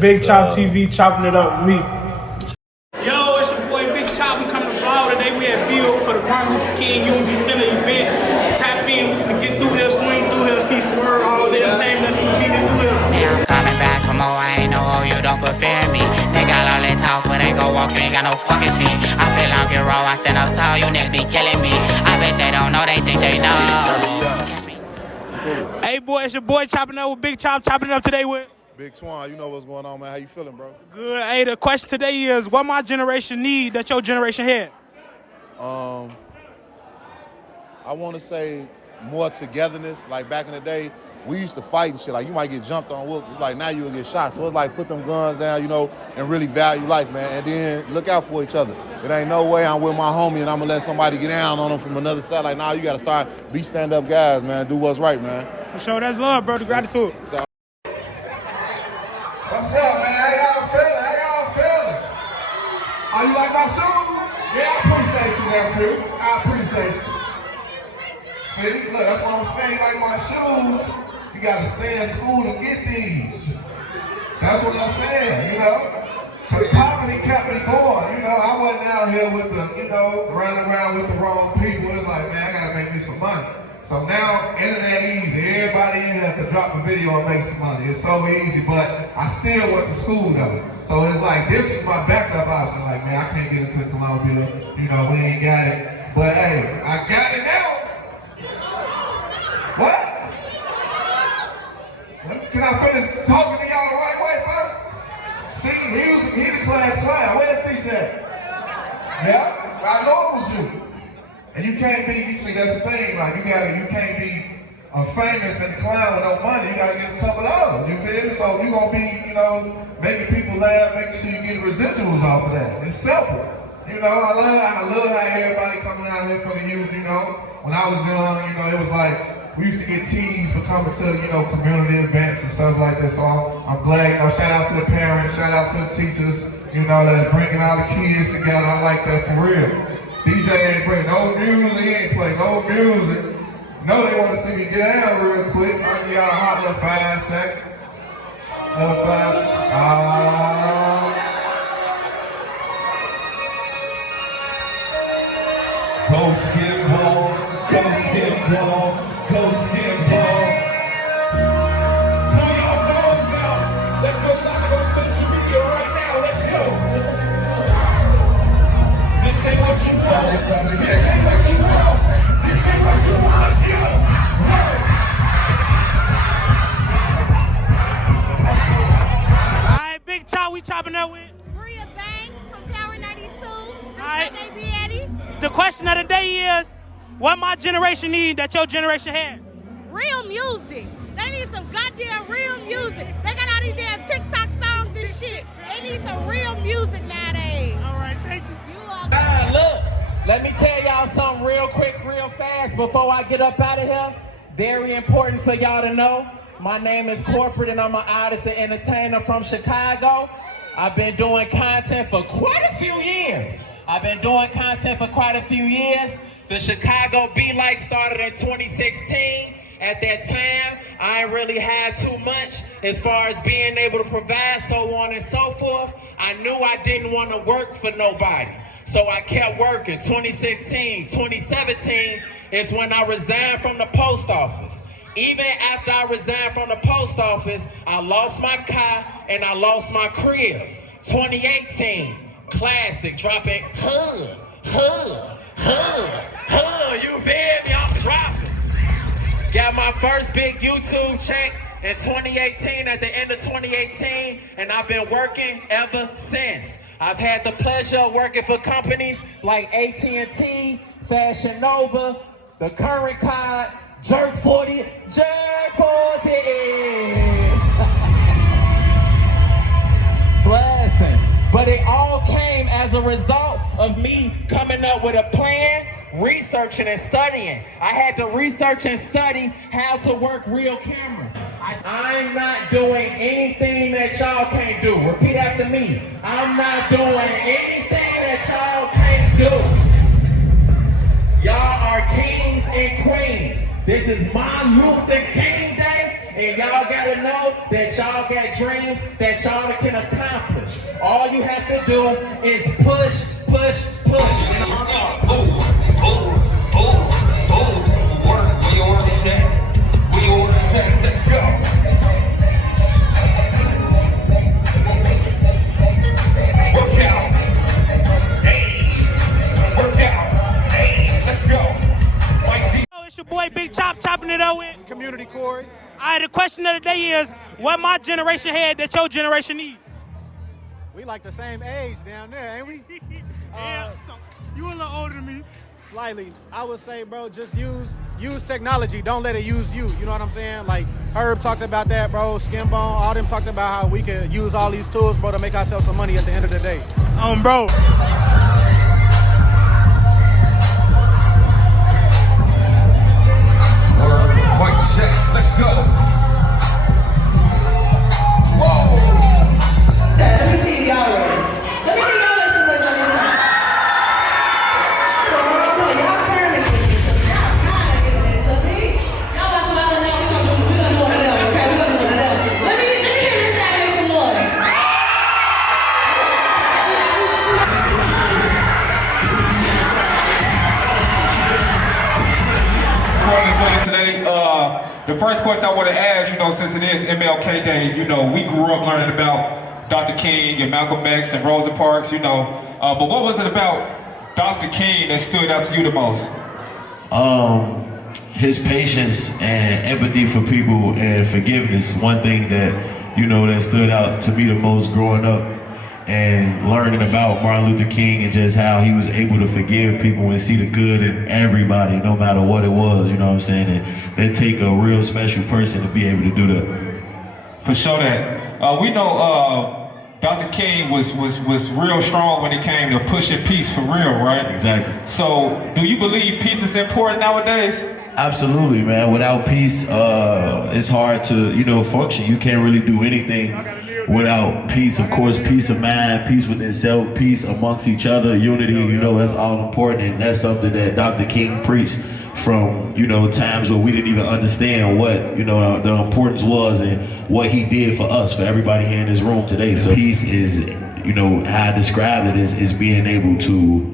Big Chop TV, chopping it up with me. Yo, it's your boy Big Chop. We coming to vlog today. We at Bill for the Martin Luther King Unity Center event. Tap in. We finna get through here, swing through here, see Swerve, all the entertainment that's finna be get through here. Damn, coming back for more. I ain't know you don't prefer me. They got all that talk, but ain't go walk. You ain't got no fucking feet. I feel like you're raw. I stand up tall. You niggas be killing me. I bet they don't know. They think they know. Hey, boy, it's your boy chopping up with Big Chop, chopping it up today with Big Swan, you know what's going on, man. How you feeling, bro? Good. Hey, the question today is, what my generation need that your generation had? I want to say more togetherness. Like back in the day, we used to fight and shit. Like you might get jumped on, whooped. It's like now you'll get shot. So it's like put them guns down, you know, and really value life, man. And then look out for each other. It ain't no way I'm with my homie and I'm gonna let somebody get down on them from another side. Like, nah, you gotta start be stand-up guys, man. Do what's right, man. For sure, that's love, bro. The gratitude. So, what's up, man? How y'all feeling? How y'all feeling? Oh, you like my shoes? Yeah, I appreciate you, nephew. I appreciate you. See, look, that's what I'm saying. You like my shoes? You gotta stay in school to get these. That's what I'm saying, you know? Cause poverty kept me going, you know? I wasn't out here with the, you know, running around with the wrong people. It's like, man, I gotta make me some money. So now, internet easy. Everybody in here can drop a video and make some money. It's so easy, but I still went to school though. So it's like, this is my backup option. Like, man, I can't get into Columbia. You know, we ain't got it. But hey, I got it now. What? Can I finish talking to y'all the right way first? See, he the class clown. Where the teacher at? Yeah, I know it was you. And you can't be, see, that's the thing, like, you can't be a famous and clown with no money. You gotta get a couple dollars, you feel me? So you gonna be, you know, making people laugh, making sure you get residuals off of that. It's simple. You know, I love how everybody coming out here for the youth, you know. When I was young, you know, it was like, we used to get teased for coming to, you know, community events and stuff like that. So I'm glad, you know, shout out to the parents, shout out to the teachers, you know, that's bringing all the kids together. I like that for real. DJ ain't play no music, he ain't play no music. You know they want to see me get down real quick. I'll give y'all a hot little 5 seconds. Little 5. Go skinBone, go skinBone, go skinBone. Pull your phones out. Let's go live on social media right now. Let's go. This ain't what you want. This ain't what you want. This ain't what you want. Let's go. All right, Big Chop, we chopping up with Maria Banks from Power 92. This right. is Sunday Eddie. the question of the day is, what my generation need that your generation had? Real music. They need some goddamn real music. They got all these damn TikTok songs and shit. They need some real music nowadays. All right, thank you. You are Look, let me tell y'all something real quick, real fast before I get up out of here. Very important for y'all to know. My name is Korporate and I'm an artist and entertainer from Chicago. I've been doing content for quite a few years. The Chicago Be Like started in 2016. At that time, I ain't really had too much as far as being able to provide, so on and so forth. I knew I didn't want to work for nobody, so I kept working. 2016, 2017 is when I resigned from the post office. Even after I resigned from the post office, I lost my car and I lost my crib. 2018, classic, dropping hood, you feel me? I'm dropping. Got my first big YouTube check in 2018, at the end of 2018, and I've been working ever since. I've had the pleasure of working for companies like AT&T, Fashion Nova, the Current Card, Jerk 40. Blessings. But it all came as a result of me coming up with a plan, researching and studying. I had to research and study how to work real cameras. I'm not doing anything that y'all can't do. Repeat after me. I'm not doing anything that y'all can't do. Y'all are kings and queens. This is my Luther King Day, And y'all gotta know that y'all got dreams that y'all can accomplish. All you have to do is push, push, push. Work, we on set. We on set. Let's go. Work out. Hey. Work out. Hey. Let's go. It's your boy Big Chop chopping it up with Community Corey. All right, the question of the day is, what my generation had that your generation need? We like the same age down there, ain't we? Yeah, you a little older than me. Slightly. I would say, bro, just use technology. Don't let it use you. You know what I'm saying? Like Herb talked about that, bro. Skinbone, all them talked about how we can use all these tools, bro, to make ourselves some money at the end of the day. Bro. Mic check, let's go. Whoa. Let me see if y'all ready. Let me get y'all exercise on this side. Come on, y'all kinda giving it to me. Y'all kinda giving it to me. Y'all watch what I done now. We gonna do one of them, okay? We gonna do one of them. Let me hear this side make some noise. Today, the first question I want to ask, since it is MLK Day, we grew up learning about Dr. King and Malcolm X and Rosa Parks, but what was it about Dr. King that stood out to you the most? His patience and empathy for people and forgiveness. One thing that, that stood out to me the most growing up and learning about Martin Luther King and just how he was able to forgive people and see the good in everybody, no matter what it was, you know what I'm saying? And that take a real special person to be able to do that. For sure that. We know Dr. King was real strong when it came to pushing peace for real, right? Exactly. So, do you believe peace is important nowadays? Absolutely, man. Without peace, it's hard to, function. You can't really do anything without peace. Of course, peace of mind, peace within self, peace amongst each other, unity, that's all important. And that's something that Dr. King preached from, times where we didn't even understand what, the importance was and what he did for us, for everybody here in this room today. So peace is, how I describe it is being able to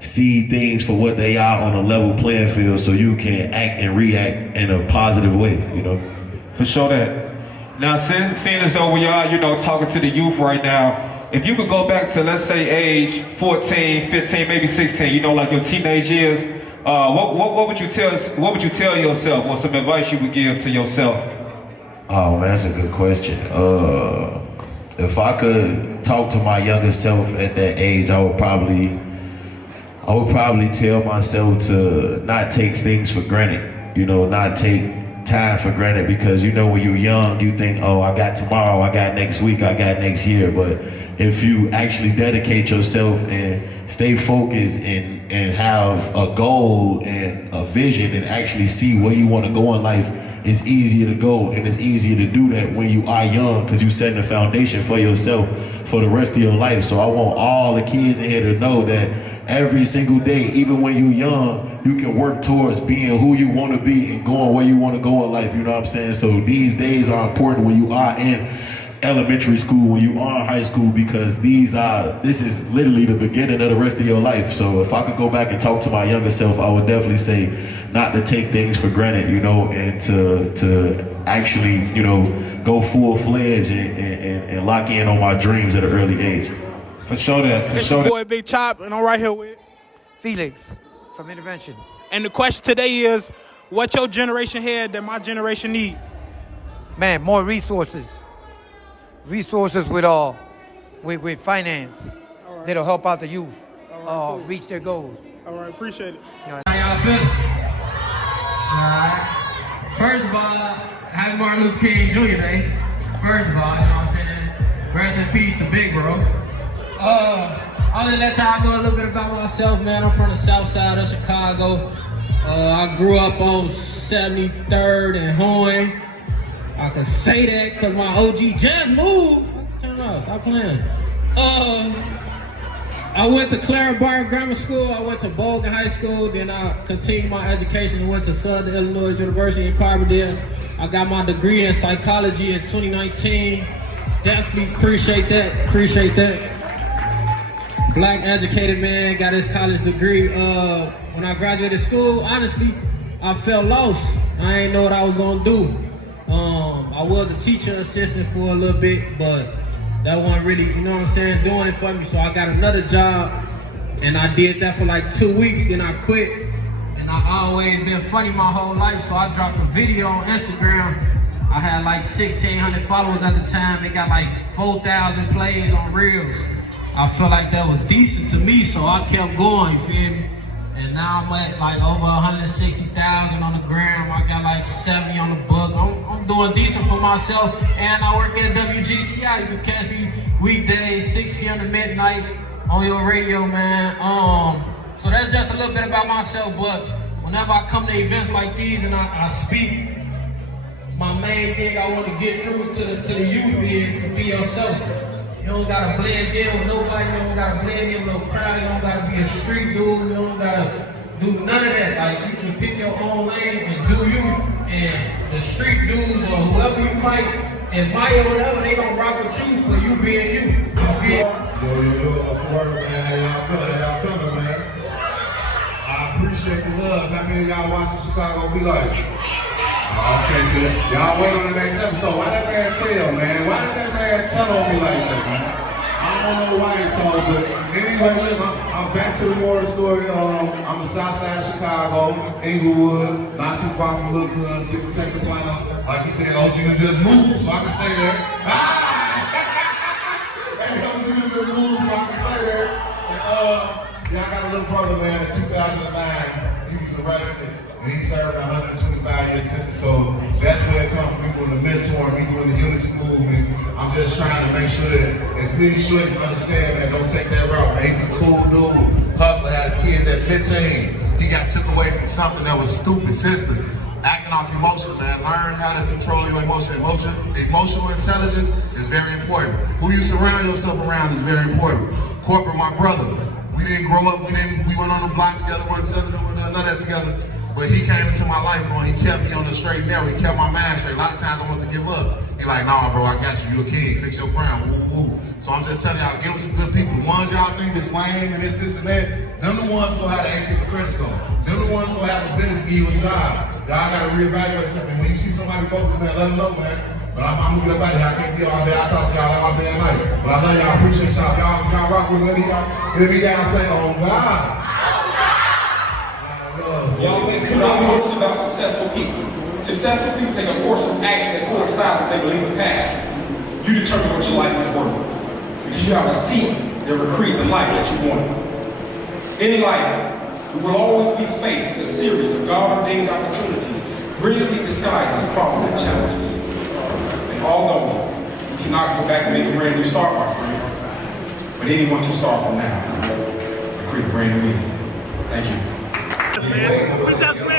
see things for what they are on a level playing field so you can act and react in a positive way, For sure that. Now, seeing as though we are, talking to the youth right now, if you could go back to, let's say, age 14, 15, maybe 16, like your teenage years, what would you tell yourself, or some advice you would give to yourself? Oh, man, that's a good question. If I could talk to my younger self at that age, I would probably tell myself to not take things for granted, not take time for granted, because when you're young you think, oh, I got tomorrow, I got next week, I got next year. But if you actually dedicate yourself and stay focused and have a goal and a vision and actually see where you want to go in life, it's easier to go, and it's easier to do that when you are young, because you're setting the foundation for yourself for the rest of your life. So I want all the kids in here to know that every single day, even when you're young, you can work towards being who you want to be and going where you want to go in life, you know what I'm saying? So these days are important when you are in elementary school, when you are in high school, because this is literally the beginning of the rest of your life. So if I could go back and talk to my younger self, I would definitely say not to take things for granted, and to actually, go full-fledged and lock in on my dreams at an early age. For sure that. It's your boy Big Chop, and I'm right here with Felix from Intervention. And the question today is, what your generation had that my generation need? Man, more resources. Resources with finance. Right. That'll help out the youth cool. Reach their goals. All right, appreciate it. How y'all feeling? All right. First of all, happy Martin Luther King Jr. Day. First of all, you know what I'm saying? Rest in peace to Big Bro. I'll just let y'all know a little bit about myself, man. I'm from the south side of Chicago. I grew up on 73rd and Hoyne. I can say that because my OG just moved. Turn off, stop playing. I went to Clara Barton Grammar School. I went to Bogan High School. Then I continued my education and went to Southern Illinois University in Carbondale. I got my degree in psychology in 2019. Definitely appreciate that. Black educated man, got his college degree. When I graduated school, honestly, I felt lost. I ain't know what I was gonna do. I was a teacher assistant for a little bit, but that wasn't really, you know what I'm saying, doing it for me. So I got another job, and I did that for like 2 weeks, then I quit. And I always been funny my whole life, so I dropped a video on Instagram. I had like 1,600 followers at the time. It got like 4,000 plays on Reels. I felt like that was decent to me, so I kept going, you feel me? And now I'm at like over 160,000 on the gram. I got like 70 on the book. I'm doing decent for myself, and I work at WGCI. You can catch me weekdays, 6 p.m. to midnight on your radio, man. So that's just a little bit about myself, but whenever I come to events like these and I speak, my main thing I want to get through to the youth is to be yourself. You don't gotta blend in with nobody, you don't gotta blend in with no crowd, you don't gotta be a street dude, you don't gotta do none of that. Like, you can pick your own lane and do you, and the street dudes or whoever you might admire or whatever, they gonna rock with you for you being you. Yo, what's the word, man? Y'all coming, man. I appreciate the love. How many of y'all watching Chicago be like? Okay, good. Y'all wait on the next episode. Why that man tell, man? Why did that man tell on me like that, man? I don't know why he told, but anyway, look, I'm back to the moral story. I'm the south side of Chicago, Inglewood, not too far from Little Good, 62nd Planet. Like he said, OG just moved, so I can say that. Hey, OG just moved, so I can say that. And yeah, I got a little brother, man, in 2009. He was arrested, and he served 125 years sentence. So that's where it comes from, me doing the mentoring, me doing the unity movement. I'm just trying to make sure that as many students understand that don't take that route, man. He's a cool dude, hustler, had his kids at 15. He got took away from something that was stupid, senseless. Acting off emotion, man. Learn how to control your emotion. Emotional intelligence is very important. Who you surround yourself around is very important. Corporate, my brother. We didn't grow up, we went on the block together, we did none of that together. But he came into my life, bro, and he kept me on the straight and narrow. He kept my mind straight. A lot of times I wanted to give up. He like, nah, bro, I got you. You a king. Fix your crown. Woo, woo. So I'm just telling y'all, give us some good people. The ones y'all think is lame and this and that, them the ones who know how to exit the credit score. Them the ones who have a business, give you a job. Y'all gotta reevaluate something. When you see somebody focused, man, let them know, man. But I'm moving up out here. I can't be all day. I talk to y'all all day and night. But I love y'all. Appreciate y'all. Y'all rock with me. Let me down say, oh God. Young men do not know about successful people. Successful people take a course of action that coincides with their belief and passion. You determine what your life is worth. Because you have a seed that will create the life that you want. In life, we will always be faced with a series of God-ordained opportunities, brilliantly disguised as problems and challenges. And although we cannot go back and make a brand new start, my friend, but anyone can start from now and create a brand new me. Thank you. Man,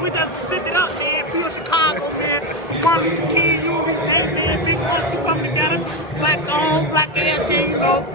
we just sent it up, man. Feel Chicago, man. MLK Day Unity, man. Big us to come together. Black on, black everything, you know.